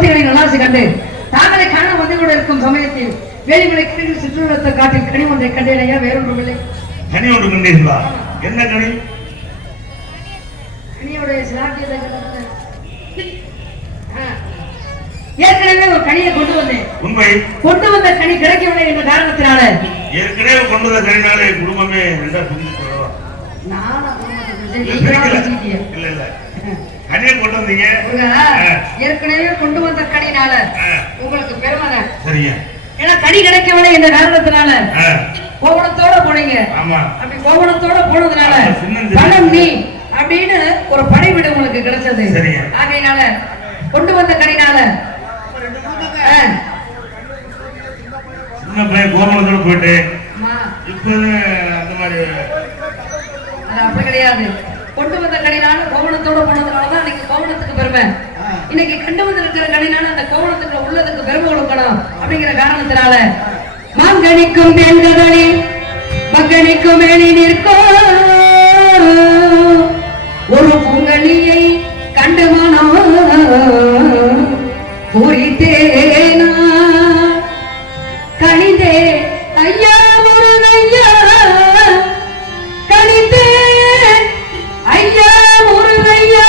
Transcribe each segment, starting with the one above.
போட்டிகளை நல்லாசி கண்டு தாங்களை காண வந்து கூட இருக்கும் சமயத்தில் வேலிமலை கிழக்கில் சுற்றுலத்த காட்டில் கனி ஒன்றை கண்டேனையா வேறொன்றும் இல்லை. கனி ஒன்று கண்டீர்களா? என்ன கனி? கனியோடைய சிலாக்கியதை ஏற்கனவே ஒரு கனியை கொண்டு வந்தேன். உண்மை. கொண்டு வந்த கனி கிடைக்கவில்லை என்ற காரணத்தினால ஏற்கனவே கொண்டு வந்த கனினாலே குடும்பமே ரெண்டா பிரிஞ்சு போறோம். இல்ல இல்ல கனியை கொண்டு வந்தீங்க. ஏற்கனவே கொண்டு வந்த கனினால உங்களுக்கு பெருமை. சரியா? ஏன்னா கனி கிடைக்கவில்லை என்ற காரணத்தினால கோவணத்தோட போனீங்க. அப்படி கோவணத்தோட போனதுனால பணம் நீ அப்படின்னு ஒரு படைவிட உங்களுக்கு கிடைச்சது. ஆகையினால கொண்டு வந்த கனினால சின்ன பையன் கோவணத்தோட போயிட்டு இப்ப அந்த மாதிரி அது அப்படி கிடையாது. கொண்டு வந்த கனினால கோவணத்தோட போனதுனாலதான் இன்னைக்கு கோவணத்துக்கு பெருமை. இன்னைக்கு கண்டு வந்து இருக்கிற கனினால அந்த கோவணத்துக்கு உள்ளதுக்கு பெருமை கொடுக்கணும் அப்படிங்கிற காரணத்தினால மாங்கனிக்கும் பெண்களி மக்களிக்கும் மேலி நிற்கும் ஒரு பூங்கனியை கண்டு மனம் பூரித்தேனா கணிதே ஐயா முருகையா கணிதே ஐயா முருகையா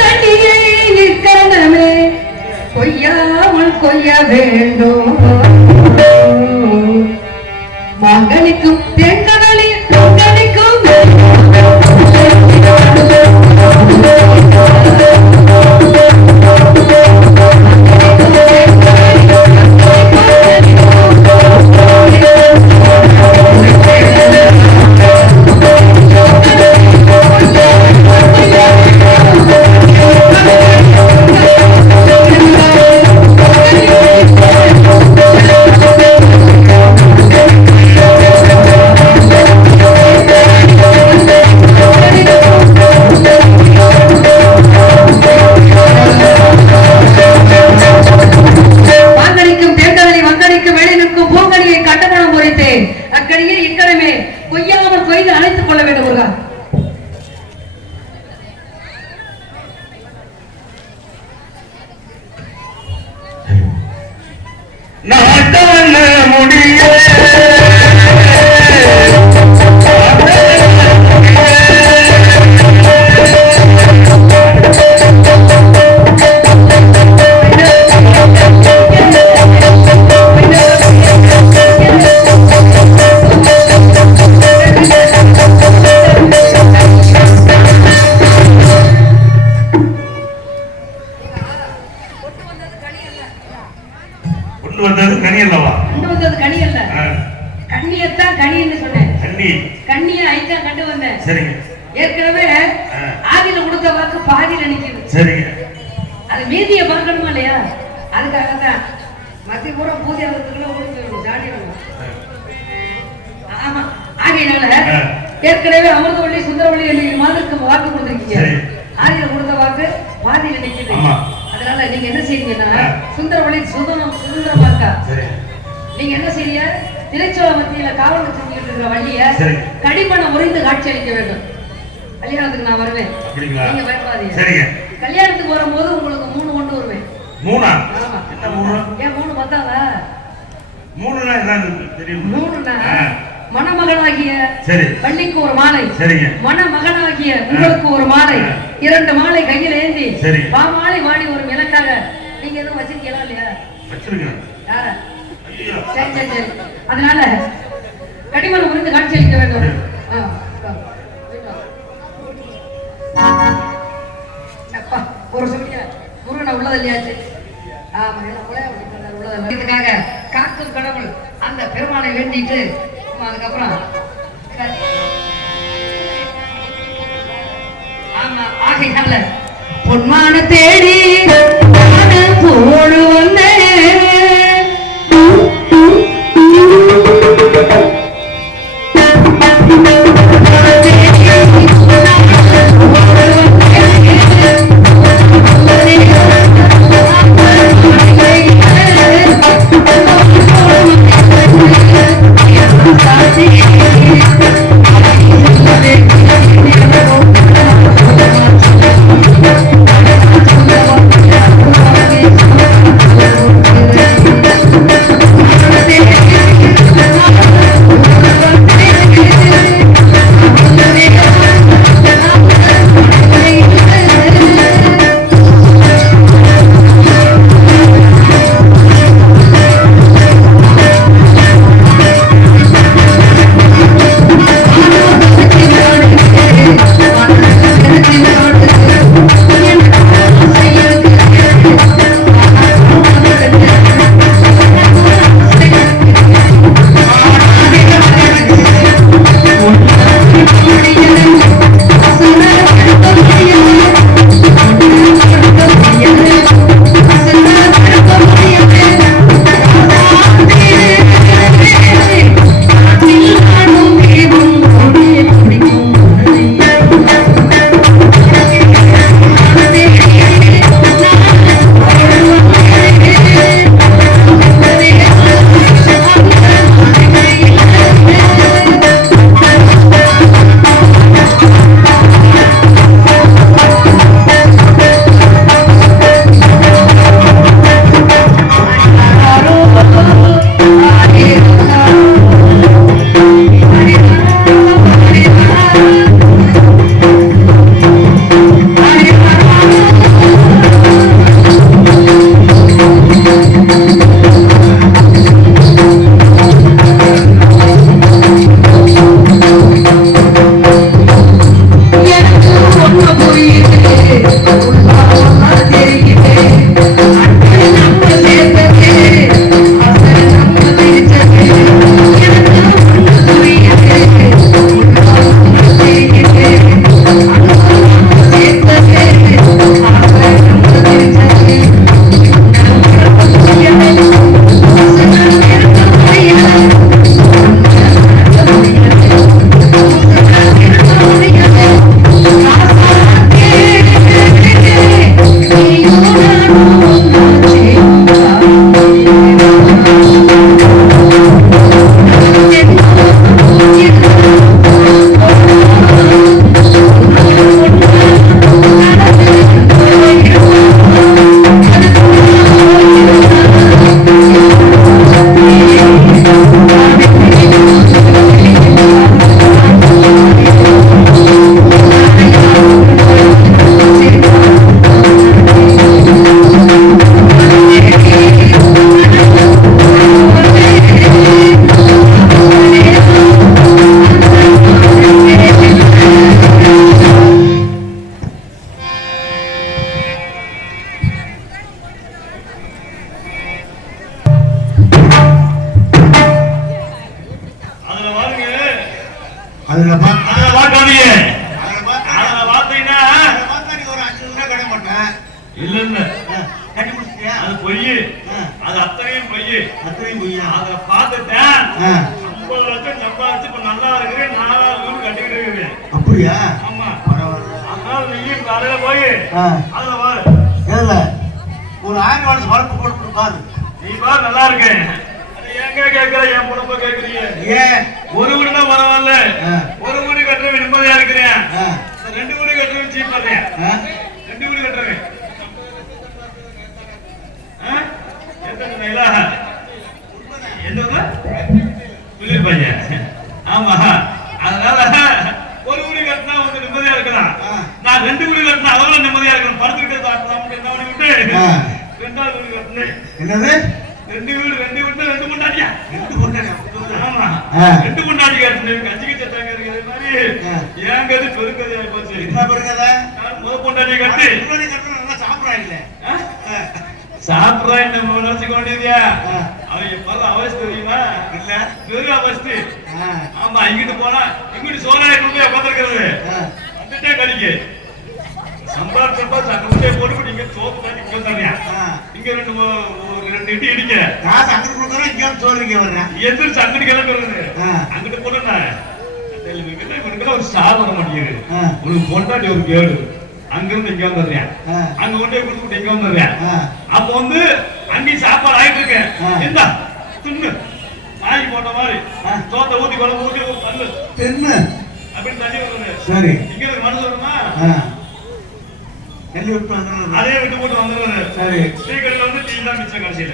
கனியை நிற்கனமே கொய்யாமல் கொய்ய வேண்டும் மாங்கனிக்கும் தெங்கடலி மாங்கனிக்கும் அக்கடியே இக்கடமே கொய்யாமல் கொய்து அழைத்துக் கொள்ள வேண்டும். முருகா ஏற்கனவே ஆதியில கொடுத்த வாக்கு பாதியில நிக்குது. அது மீதிய பார்க்கணுமா இல்லையா? அதுக்காகத்தான் மத்திய பூரா பூஜை ஆமா. ஆகையினால ஏற்கனவே அமிர்தவள்ளி சுந்தரவள்ளி என்னும் மாதத்துக்கு வாக்கு கொடுத்திருக்கீங்க. ஆதியில கொடுத்த வாக்கு பாதியில நிக்குது. அதனால நீங்க என்ன செய்றீங்கன்னா சுந்தரவள்ளி சுதந்திரமாக்கா நீங்க என்ன செய்ய திரைச்சோழ மத்தியில காவல் செஞ்சுக்கிட்டு இருக்கிற வள்ளிய கடிமண முறைந்து காட்சி அளிக்க வேண்டும். கல்யாணத்துக்கு நான் வருவேன். நீங்க பயப்படாதீங்க. கல்யாணத்துக்கு வரும்போது உங்களுக்கு 3 கொண்டு வருவேன். 3? ஆமா. என்ன 3? ஏன் 3 பத்தாதா? 3னா என்னன்னு தெரியும். 3னா மணமகனாகிய வள்ளிக்கு ஒரு மாலை, மணமகனாகிய உங்களுக்கு ஒரு மாலை, 2 மாலை கையில் ஏந்தி பாமாலை வாடி ஒரு விளக்காக நீங்க எதுவும் வச்சிருக்கீங்களா இல்லையா? வச்சிருக்கேன். யார? சரி சரி சரி. அதனால கடிமண முறிந்து காட்சி அளிக்க வேண்டும். ஒரு சொல்லிய முருகனை உள்ளதில்லையாச்சு. இதுக்காக காக்கும் கடவுள் அந்த பெருமானை வேண்டிட்டு அதுக்கப்புறம் ஆமா. ஆகையால பொன்மான தேடி போடு வந்தேன் அப்படியா? ஒரு 1000 வருஷம் வளர்ப்பு போட்டு பாரு. நீ பாரு நல்லா இருக்கு. எங்க கேக்குற என் பொண்ணு கேக்குறீங்க? ஏன் ஒரு வீடு தான் பரவாயில்ல, ஒரு வீடு கட்டுறவன் நிம்மதியா இருக்கிறேன், 2 வீடு கட்டுறவன் சீப் பண்றேன், 2 வீடு கட்டுறவன் என்ன பையன். ஆமா, அதனால ஒரு வீடு கட்டினா வந்து நிம்மதியா இருக்கலாம். நான் 2 வீடு கட்டினா அதோட நிம்மதியா இருக்கணும். படுத்துக்கிட்டு என்ன பண்ணி விட்டு 2வது வீடு கட்டினேன். என்னது 2 வீடு 2 முன்னாடியா? 2 முன்னாடி. ஆமா, 2 முன்னாடி கட்டினேன். கட்சிக்கு சட்டாங்க இருக்கிற மாதிரி ஏன் கது பெருக்கதையா போச்சு. என்ன பெருக்கதை? நான் முத பொண்டாட்டி கட்டி முன்னாடி கட்டினா நல்லா சாப்பிடறாங்க. சாப்பிடறா நம்ம நினைச்சுக்க வேண்டியதியா? அவங்க பல அவஸ்தை தெரியுமா? இல்ல பெரிய அவஸ்தை. ஆமா, இங்கிட்டு போனா இங்கிட்டு சோழாய கொண்டு போய் உட்காந்துருக்கிறது வந்துட்டே கடிக்கு சம்பாதிச்சப்பா சட்டை போட்டு நீங்க சோப்பு தாண்டி உட்காந்துறியா? இங்க 2 இடி இடிக்க காசு அங்கிட்டு கொடுக்கணும், இங்க சோறுங்க வர்றேன். எந்திரிச்சு அங்கிட்டு கிளம்புறது. அங்கிட்டு போனா ஒரு சாதம் வர மாட்டேங்குது. உனக்கு பொண்டாட்டி ஒரு கேடு. அங்கிருந்து இங்க வந்துடுறேன், அங்க கொண்டே கொடுத்துட்டு இங்க வந்துடுறேன். அப்ப வந்து அங்கேயும் சாப்பாடு ஆயிட்டு இருக்கேன். என்ன தின்னு நாய்க்கு போட்ட மாதிரி சோத்தை ஊத்தி குழம்பு ஊத்தி பல்லு தின்னு அப்படின்னு தண்ணி வருது. சரி, இங்க மனசு வருமா? நெல்லி விட்டு வந்துடுறது, அதே விட்டு போட்டு வந்துடுறது. சரி, டீ கடையில வந்து டீ தான் மிச்சம். கடைசியில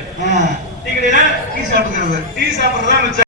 டீ கடையில டீ சாப்பிடுறது, டீ சாப்பிடுறதா மிச்சம்.